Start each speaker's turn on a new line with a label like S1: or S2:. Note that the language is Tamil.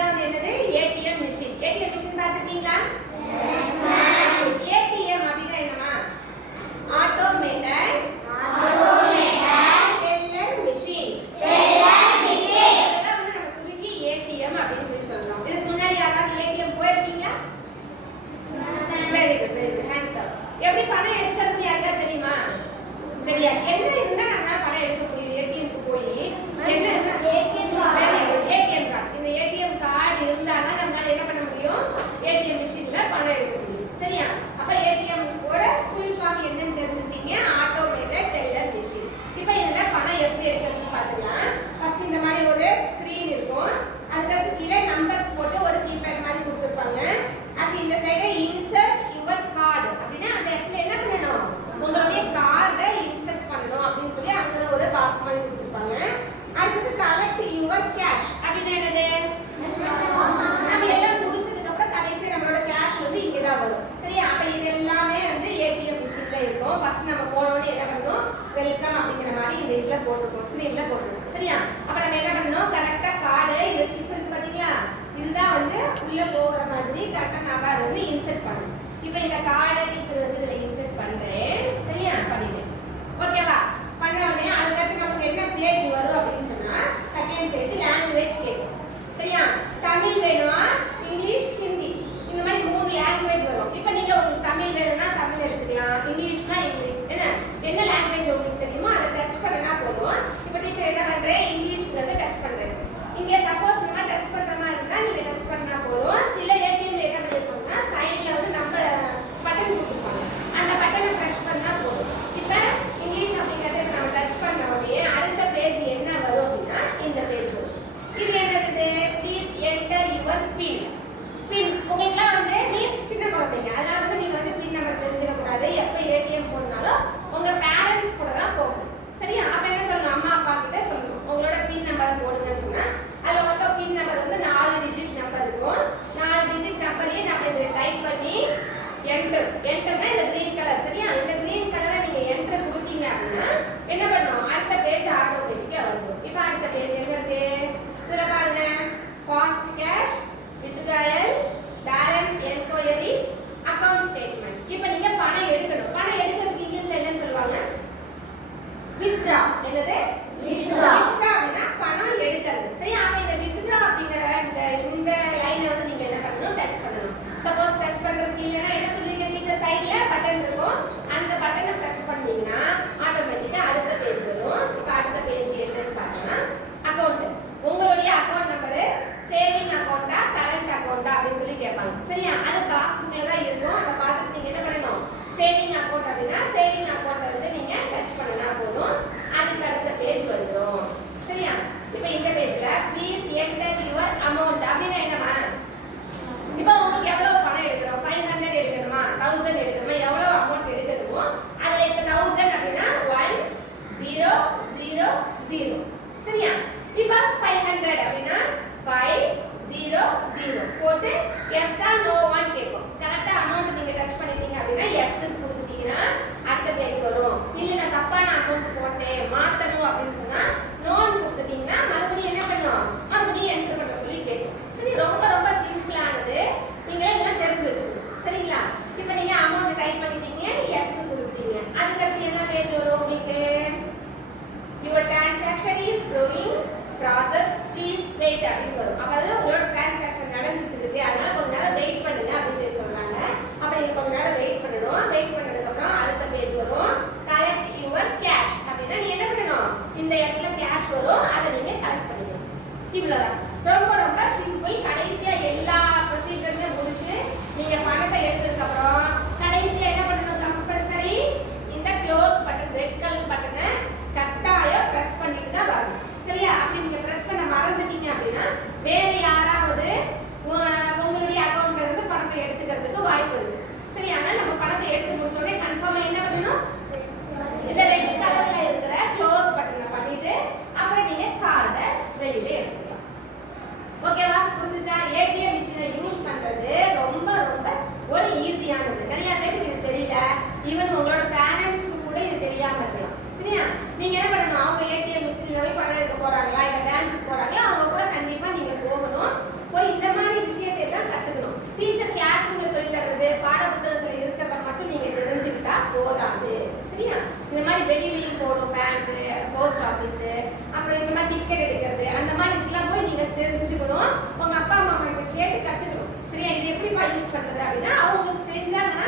S1: அடுத்ததான் என்னது? ஏடிஎம் மிஷின் ஏடிஎம் மிஷின் பார்த்துருக்கீங்களா? வெல்கம் அப்படிங்கிற மாதிரி இந்த இதில் போட்டிருக்கோம் ஸ்க்ரீனில் போட்டிருக்கோம். சரியா? அப்போ நம்ம என்ன பண்ணணும்? கரெக்டாக கார்டு இந்த சிப் இருக்கு பார்த்தீங்களா இதுதான் வந்து உள்ளே போகிற மாதிரி கரெக்டாக நம்ம அதை வந்து இன்செர்ட் பண்ணணும். இப்போ இந்த இப்போ என்ன பண்ணுறேன் இங்கிலீஷ்ங்கிறத டச் பண்ணுறேன் இங்கே சப்போஸ் நம்ம டச் பண்ணுற மாதிரி இருந்தால் நீங்கள் டச் பண்ணால் போதும். சில ஏடிஎம்ல என்ன பண்ணிருக்கோம்னா சைடில் வந்து நம்ம பட்டன் கொடுத்துருப்பாங்க. அந்த பட்டனை ப்ரெஷ் பண்ணால் போதும். இப்போ இங்கிலீஷ் அப்படிங்கிறது நம்ம டச் பண்ண உடனே அடுத்த பேஜ் என்ன வரும் அப்படின்னா இந்த பேஜ் வரும். இது என்னது please enter your pin pin உங்களுக்குலாம் வந்து நீ சின்ன குழந்தைங்க. அதனால வந்து நீங்கள் வந்து பின் நம்பர் தெரிஞ்சிடக்கூடாது எப்போ இருக்கிறா என்னது? இருக்கிறா ஜீரோ ஜீரோ சரியா? இப்ப ஃபைவ் ஹண்ட்ரட் அப்படின்னா ஃபைவ் ஜீரோ ஜீரோ போட்டு எஸ்ஸா நோவான்னு கேட்கும் கரெக்டாக அமௌண்ட் நீங்கள் டச் பண்ணிட்டீங்க அப்படின்னா எஸ்ஸுக்கு கொடுத்துட்டீங்கன்னா கேஷ் வரும் அதை நீங்கள் கலெக்ட் பண்ணிக்கலாம் இவ்வளோதான் ரொம்ப ரொம்ப சிம்பிள் கடைசியாக எல்லா ப்ரொசீஜருமே முடிச்சு நீங்கள் பணத்தை எடுத்ததுக்கப்புறம் ஈவன் உங்களோட பேரண்ட்ஸ்க்கு கூட இது தெரியாமல் இருக்கலாம். சரியா? நீங்கள் என்ன பண்ணணும்? அவங்க ஏடிஎம் மிஷின்லவே பணம் எடுக்க போகிறாங்களா இல்லை பேங்க்கு போகிறாங்களா அவங்க கூட கண்டிப்பாக நீங்கள் போகணும். போய் இந்த மாதிரி விஷயத்தை எல்லாம் கற்றுக்கணும் டீச்சர் கிளாஸ் ரூமில் சொல்லி தர்றது பாட புத்தகத்தில் இருக்கிறத மட்டும் நீங்கள் தெரிஞ்சுக்கிட்டா போதாது. சரியா? இந்த மாதிரி வெளியிலையும் போகணும். பேங்க்கு போஸ்ட் ஆஃபீஸு அப்புறம் இந்த மாதிரி டிக்கெட் எடுக்கிறது அந்த மாதிரி இதெல்லாம் போய் நீங்கள் தெரிஞ்சுக்கணும். உங்கள் அப்பா அம்மா கிட்ட கேட்டு கற்றுக்கணும் சரியா? இது எப்படிப்பா யூஸ் பண்ணுறது அப்படின்னா அவங்களுக்கு செஞ்சாங்கன்னா